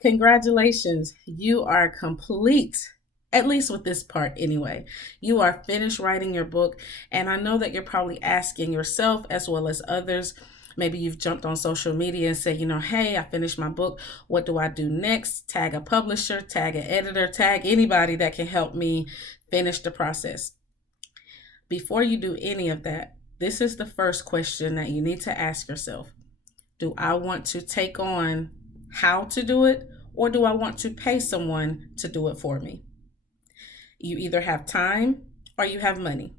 Congratulations, you are complete. At least with this part, anyway. You are finished writing your book. And I know that you're probably asking yourself as well as others. Maybe you've jumped on social media and said, hey, I finished my book. What do I do next? Tag a publisher, tag an editor, tag anybody that can help me finish the process. Before you do any of that, this is the first question that you need to ask yourself. Do I want to take on how to do it, or do I want to pay someone to do it for me? You either have time or you have money.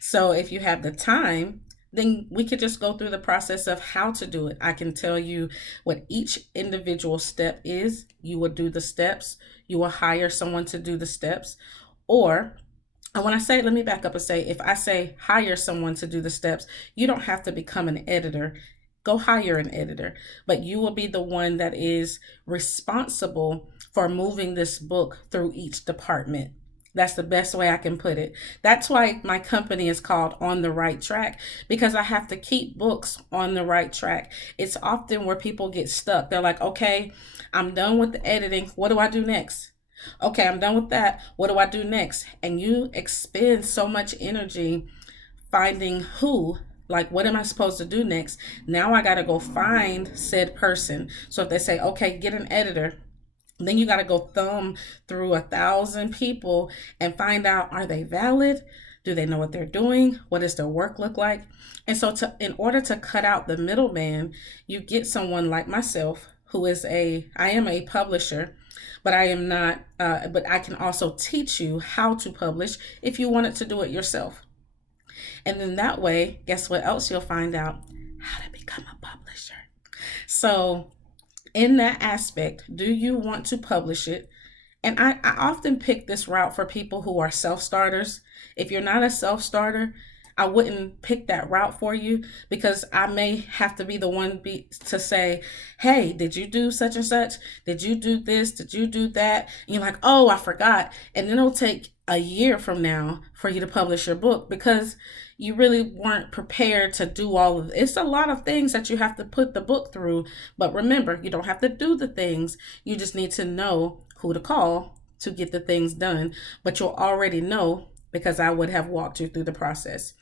So if you have the time, then we could just go through the process of how to do it. I can tell you what each individual step is. You will do the steps. You will hire someone to do the steps. Or, and when I say, let me back up and say, if I say hire someone to do the steps, you don't have to become an editor. Go hire an editor, but you will be the one that is responsible for moving this book through each department. That's the best way I can put it. That's why my company is called On the Right Track, because I have to keep books on the right track. It's often where people get stuck. They're like, okay, I'm done with the editing. What do I do next? Okay, I'm done with that. What do I do next? And you expend so much energy finding like, what am I supposed to do next? Now I got to go find said person. So if they say, okay, get an editor, then you got to go thumb through 1,000 people and find out, are they valid? Do they know what they're doing? What does their work look like? And so in order to cut out the middleman, you get someone like myself who is I am a publisher, but I am not, but I can also teach you how to publish if you wanted to do it yourself. And then that way, guess what else you'll find out? How to become a publisher. So in that aspect, do you want to publish it? And I often pick this route for people who are self-starters. If you're not a self-starter, I wouldn't pick that route for you, because I may have to be the one to say, hey, did you do such and such? Did you do this? Did you do that? And you're like, oh, I forgot. And then it'll take a year from now for you to publish your book, because you really weren't prepared to do all of it. It's a lot of things that you have to put the book through. But remember, you don't have to do the things. You just need to know who to call to get the things done. But you'll already know, because I would have walked you through the process.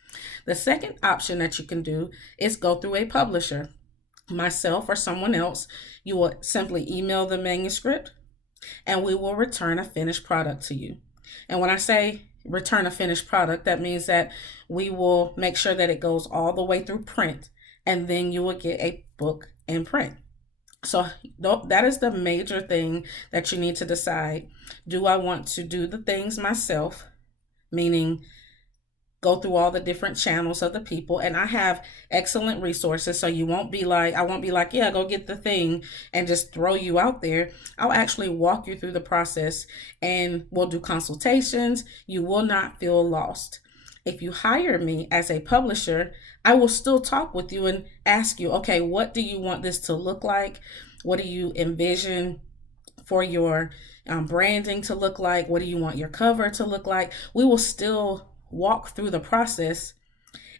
The second option that you can do is go through a publisher, myself or someone else. You will simply email the manuscript and we will return a finished product to you. And when I say return a finished product, that means that we will make sure that it goes all the way through print, and then you will get a book in print. So that is the major thing that you need to decide. Do I want to do the things myself, meaning go through all the different channels of the people? And I have excellent resources, so I won't be like, yeah, go get the thing and just throw you out there. I'll actually walk you through the process, and we'll do consultations. You will not feel lost. If you hire me as a publisher, I will still talk with you and ask you, okay, what do you want this to look like? What do you envision for your branding to look like? What do you want your cover to look like? We will still walk through the process.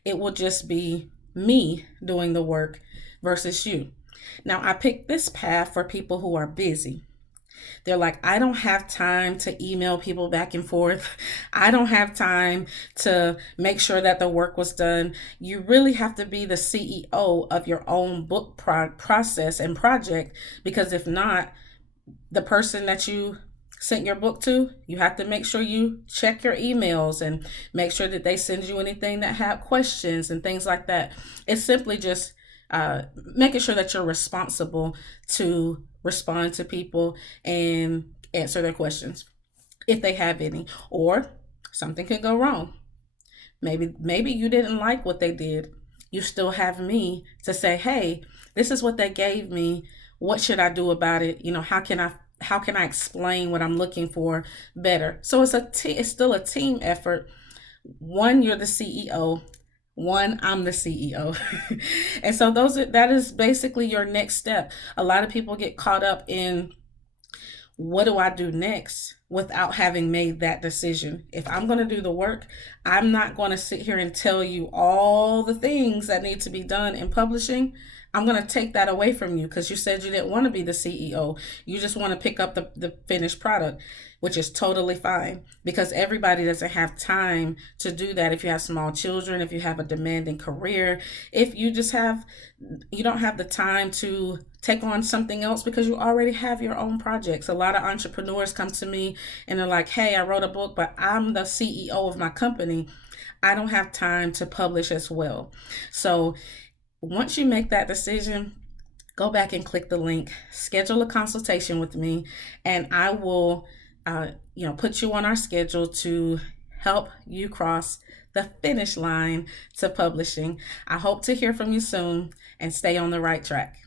It will just be me doing the work versus you. Now, I picked this path for people who are busy. They're like, I don't have time to email people back and forth. I don't have time to make sure that the work was done. You really have to be the CEO of your own book process and project, because if not, the person that you sent your book to, you have to make sure you check your emails and make sure that they send you anything that have questions and things like that. It's simply just making sure that you're responsible to respond to people and answer their questions if they have any. Or something could go wrong. Maybe you didn't like what they did. You still have me to say, hey, this is what they gave me. What should I do about it? How can I explain what I'm looking for better? So it's still a team effort. One, you're the CEO. One, I'm the CEO. And so that is basically your next step. A lot of people get caught up in, what do I do next, without having made that decision. If I'm going to do the work, I'm not going to sit here and tell you all the things that need to be done in publishing. I'm going to take that away from you because you said you didn't want to be the CEO. You just want to pick up the finished product, which is totally fine because everybody doesn't have time to do that. If you have small children, if you have a demanding career, if you don't have the time to take on something else because you already have your own projects. A lot of entrepreneurs come to me and they're like, hey, I wrote a book, but I'm the CEO of my company. I don't have time to publish as well. So once you make that decision, go back and click the link, schedule a consultation with me, and I will, put you on our schedule to help you cross the finish line to publishing. I hope to hear from you soon and stay on the right track.